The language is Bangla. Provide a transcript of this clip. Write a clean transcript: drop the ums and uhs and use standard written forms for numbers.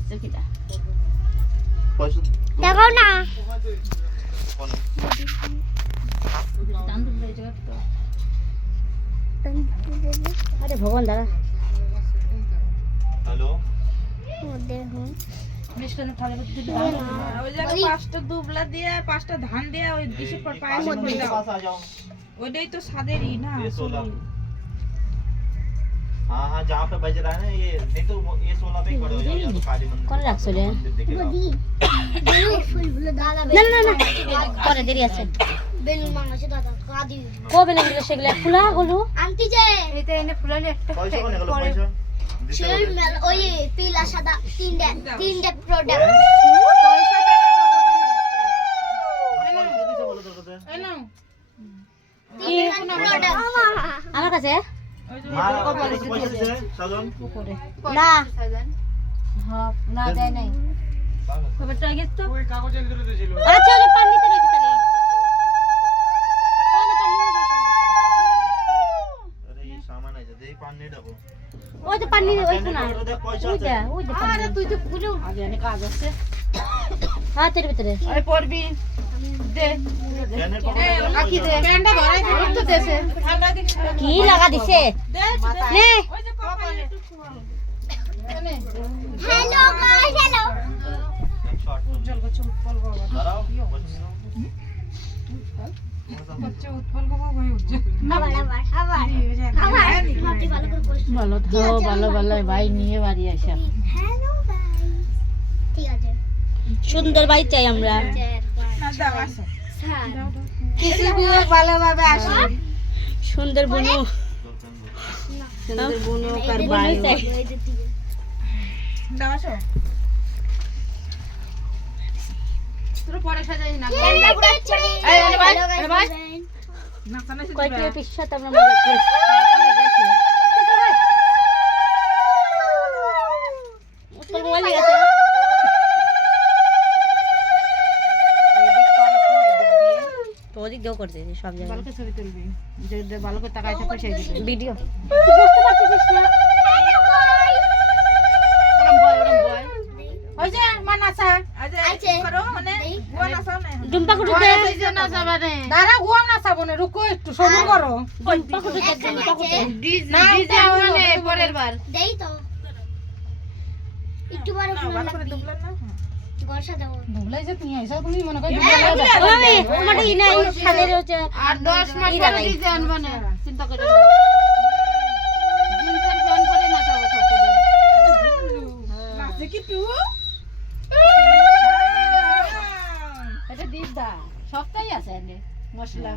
দিচ্ছে কিটা পয়সা দেখো না আরে ভগবান দাদা হ্যালো দেখুন মিষ্টান্ন থালে দিতে ওই জায়গা পাঁচটা দুবলা দিয়ে পাঁচটা ধান দিয়ে ওই দিশে পর পায়েস করে দাও पास आ जाओ ওইটাই তো সাদেরই না ये 16 हाँ हाँ जहाँ पे बज रहा है ना ये नहीं तो ये 16 पे ही खड़े हो जाओ या तो काली मंदिर করে রাখছো রে दिखेगा ফুলগুলো দাদা না না না পরে দেরি আছে বেলুন মাংস দাদা কাদি কবে লাগলো সেগুলা খোলা হলো আন্টি যে এটা এনে ফুলালে একটা पैसा को निकलो पैसा সেই মেল ওই পিলা সাদা তিনটে প্রোডাক্ট পয়সা बोलो तो कहते এই নাও তিনটে প্রোডাক্ট আমার কাছে माँ पैसा दे साजन উপরে না হ্যাঁ না দেয় নাই খবরটা আগে তো कोई कागज इधर दे ছিল আচ্ছা ওই পানিতে রেখে তাহলে ওই যে পানি अरे ये सामान है दे पानी नहीं डालो ওই যে পানি ওই কোনা पैसा ওই যে আরে তুই তো পুরো আগে অনেক কাজ আছে হাতের ভিতরে আরে পড়বি দে कैनर আকি দে প্যান্ডা ভরাই দে তো দেছে কি লাগা দিছে নে ওই যে কপালে একটু হ্যালো গাইস হ্যালো शॉट উজ্জ্বল গছে উৎপল বাবা দাঁড়াও গছে উৎপল বাবা ভাই উজ্জ্বল আবার নটি ভালো করে পোস্ট ভালো থাও ভালো ভালো ভাই নিয়ে বাড়ি আসা হ্যালো গাইস ঠিক আছে সুন্দর বাড়ি চাই আমরা কিছু ভালোভাবে আসি সুন্দর বনু সুন্দর বনু কার বাড়ি চাই দাও আসো তোর পরে সাজাই না কয়টি পিছাতে আমরা মজা করছি উৎপল মোবাইল নিয়ে আছে তো ওদিক দেও করতে সব জায়গায় ভালো করে ছবি তুলবি যে ভালো করে তাকাই থাকবে সেই দিকে ভিডিও বুঝতে পারছিস না ওরম বয় ওই যে মানাসা আছে করো মানে ওয়া নাসা না ডুম্পা কুটু দে ওই যে নাসা মানে দাঁড়া ওয়া নাসা বনে রুকো একটু সময় করো ডুম্পা কুটু দে ডুম্পা কুটু ডিজে মানে পরের বার দেই তো একটু বড় ভালো করে দুবলা না গরসা দাও দুবলাই যে তুমি আইসা তুমি মনে কই আমি ওমাটা ইনা এই সাদের হচ্ছে আর 10 মাস পরে ডিজাইন বানে চিন্তা করে জিন্সের প্যান্ট পরে নাচাবো সব নাচে কি তুই এটা দিদা সবটাই আছে এনে মশলা